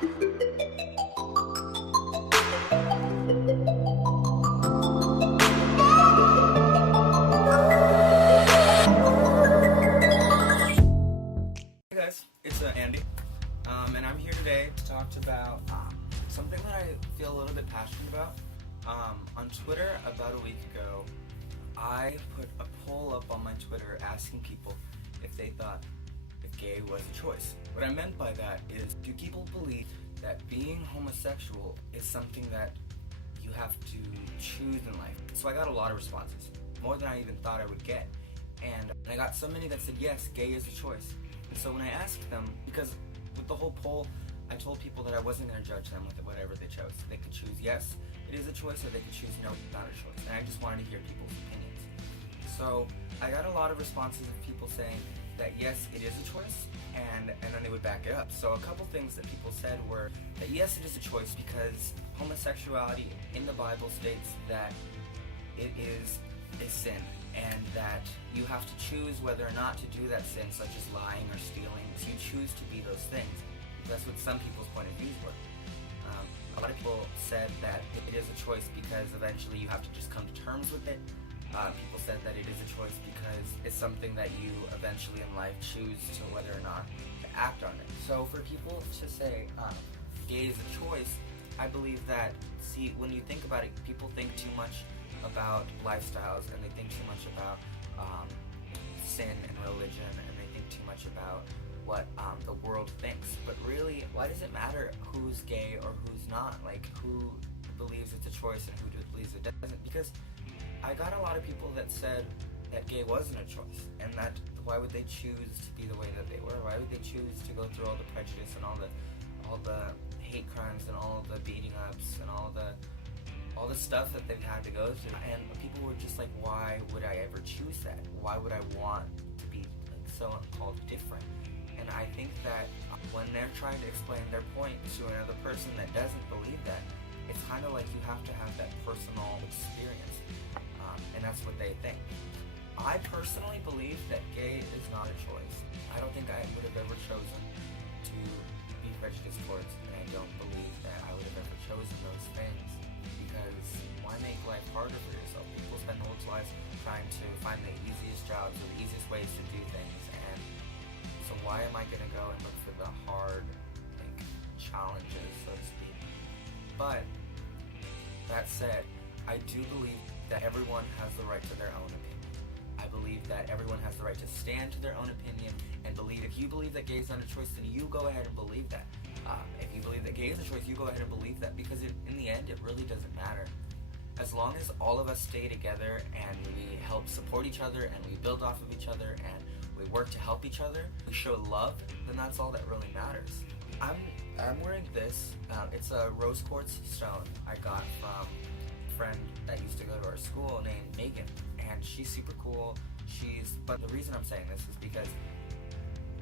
Hey guys, it's Andy, and I'm here today to talk about something that I feel a little bit passionate about. On Twitter, about a week ago, I put a poll up on my Twitter asking people if they thought if gay was a choice. What I meant by that is, do people believe that being homosexual is something that you have to choose in life? So I got a lot of responses, more than I even thought I would get. And I got so many that said, yes, gay is a choice. And so when I asked them, because with the whole poll, I told people that I wasn't going to judge them with whatever they chose. They could choose yes, it is a choice, or they could choose no, it's not a choice. And I just wanted to hear people's opinions. So I got a lot of responses of people saying that yes, it is a choice, and then they would back it up. So a couple things that people said were that yes, it is a choice because homosexuality in the Bible states that it is a sin, and that you have to choose whether or not to do that sin, such as lying or stealing. So you choose to be those things. That's what some people's point of views were. A lot of people said that it is a choice because eventually you have to just come to terms with it. People said that it is a choice because it's something that you eventually in life choose to whether or not to act on it. So for people to say gay is a choice, I believe that, see, when you think about it, people think too much about lifestyles, and they think too much about sin and religion, and they think too much about what the world thinks. But really, why does it matter who's gay or who's not? Like, who believes it's a choice and who believes it doesn't? Because I got a lot of people that said that gay wasn't a choice, and that why would they choose to be the way that they were? Why would they choose to go through all the prejudice and all the hate crimes and all the beating ups and all the stuff that they've had to go through? And people were just like, why would I ever choose that? Why would I want to be like so-called different? And I think that when they're trying to explain their point to another person that doesn't believe that, it's kind of like you have to have that personal experience, and that's what they think. I personally believe that gay is not a choice. I don't think I would have ever chosen to be prejudiced towards, and I don't believe that I would have ever chosen those things. Because why make life harder for yourself? People spend their whole lives trying to find the easiest jobs or the easiest ways to do things, and so why am I going to go and look for the hard, like, challenges, so to speak? But that said, I do believe that everyone has the right to their own opinion. I believe that everyone has the right to stand to their own opinion and believe. If you believe that gay is not a choice, then you go ahead and believe that. If you believe that gay is a choice, you go ahead and believe that, because in the end, it really doesn't matter. As long as all of us stay together and we help support each other and we build off of each other and we work to help each other, we show love, then that's all that really matters. I'm wearing this. It's a rose quartz stone I got from a friend that used to go to our school named Megan, and she's super cool. But the reason I'm saying this is because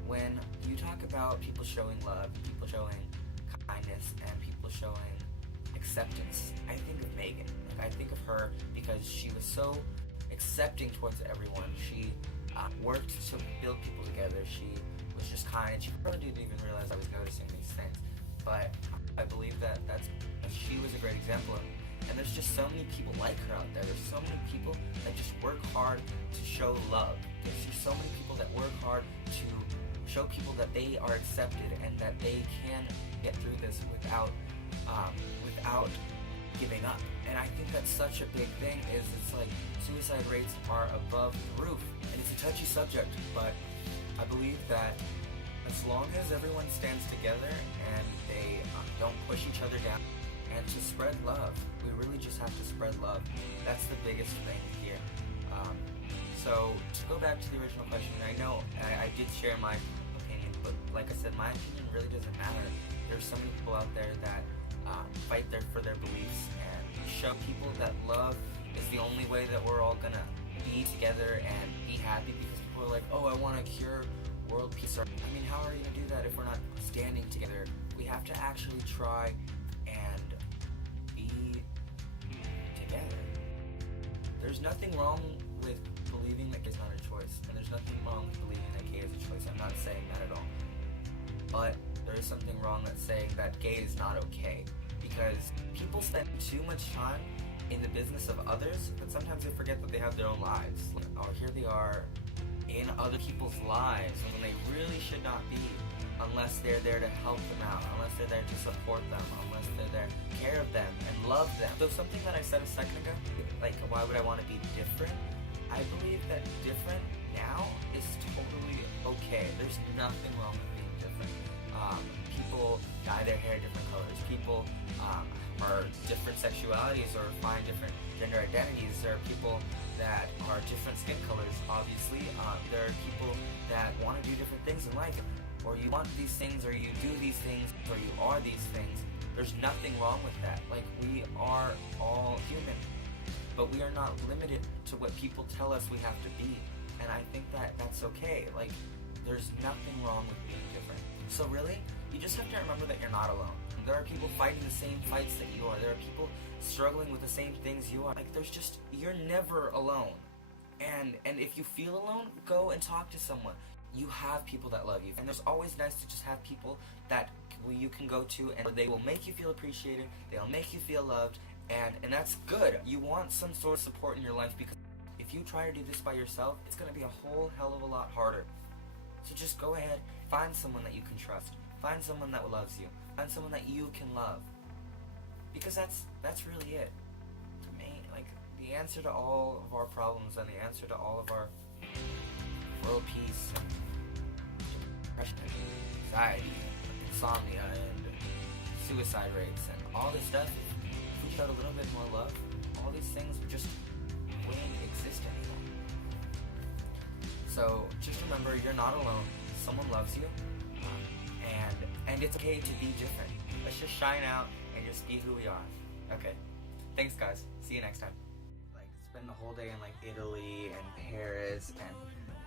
when you talk about people showing love, people showing kindness, and people showing acceptance, I think of Megan. Like, I think of her because she was so accepting towards everyone. She worked to build people together. She was just kind. She probably didn't even realize I was noticing these things, but I believe that she was a great example of it. And there's just so many people like her out there. There's so many people that just work hard to show love. There's just so many people that work hard to show people that they are accepted and that they can get through this without giving up. And I think that's such a big thing. It's like suicide rates are above the roof, and it's a touchy subject, but I believe that as long as everyone stands together and they don't push each other down, and to spread love, we really just have to spread love. That's the biggest thing here. So to go back to the original question, I know I did share my opinion, but like I said, my opinion really doesn't matter. There's so many people out there that fight for their beliefs and show people that love is the only way that we're all gonna be together and be happy, because people are like, oh, I want to cure world peace. I mean, how are you gonna do that if we're not standing together? We have to actually try and be together. There's nothing wrong with believing that gay is not a choice, and there's nothing wrong with believing that gay is a choice. I'm not saying that at all. But there there is something wrong with saying that gay is not okay, because people spend too much time in the business of others, but sometimes they forget that they have their own lives. Or here they are in other people's lives when they really should not be, unless they're there to help them out, unless they're there to support them, unless they're there to care of them and love them. So something that I said a second ago, like why would I want to be different? I believe that different now is totally okay. There's nothing wrong with being different. People dye their hair different colors. People are different sexualities or find different gender identities. There are people that are different skin colors, obviously. There are people that want to do different things in life, or you want these things, or you do these things, or you are these things. There's nothing wrong with that. Like, we are all human, but we are not limited to what people tell us we have to be. And I think that that's okay. Like, there's nothing wrong with being different. So really, you just have to remember that you're not alone. There are people fighting the same fights that you are. There are people struggling with the same things you are. Like, you're never alone. And if you feel alone, go and talk to someone. You have people that love you. And it's always nice to just have people that you can go to, and they will make you feel appreciated, they'll make you feel loved, and that's good. You want some sort of support in your life, because if you try to do this by yourself, it's going to be a whole hell of a lot harder. So just go ahead, find someone that you can trust. Find someone that loves you. Find someone that you can love. Because that's really it. To me, like, the answer to all of our problems and the answer to all of our world peace and depression and anxiety and insomnia and suicide rates and all this stuff, if we showed a little bit more love, all these things just wouldn't exist anymore. So just remember, you're not alone. Someone loves you, and it's okay to be different. Let's just shine out and just be who we are. Okay. Thanks, guys. See you next time. Like, spend the whole day in like Italy and Paris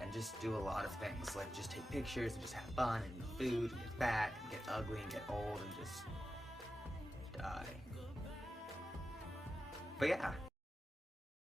and just do a lot of things. Like, just take pictures and just have fun and eat food and get fat and get ugly and get old and just die. But yeah.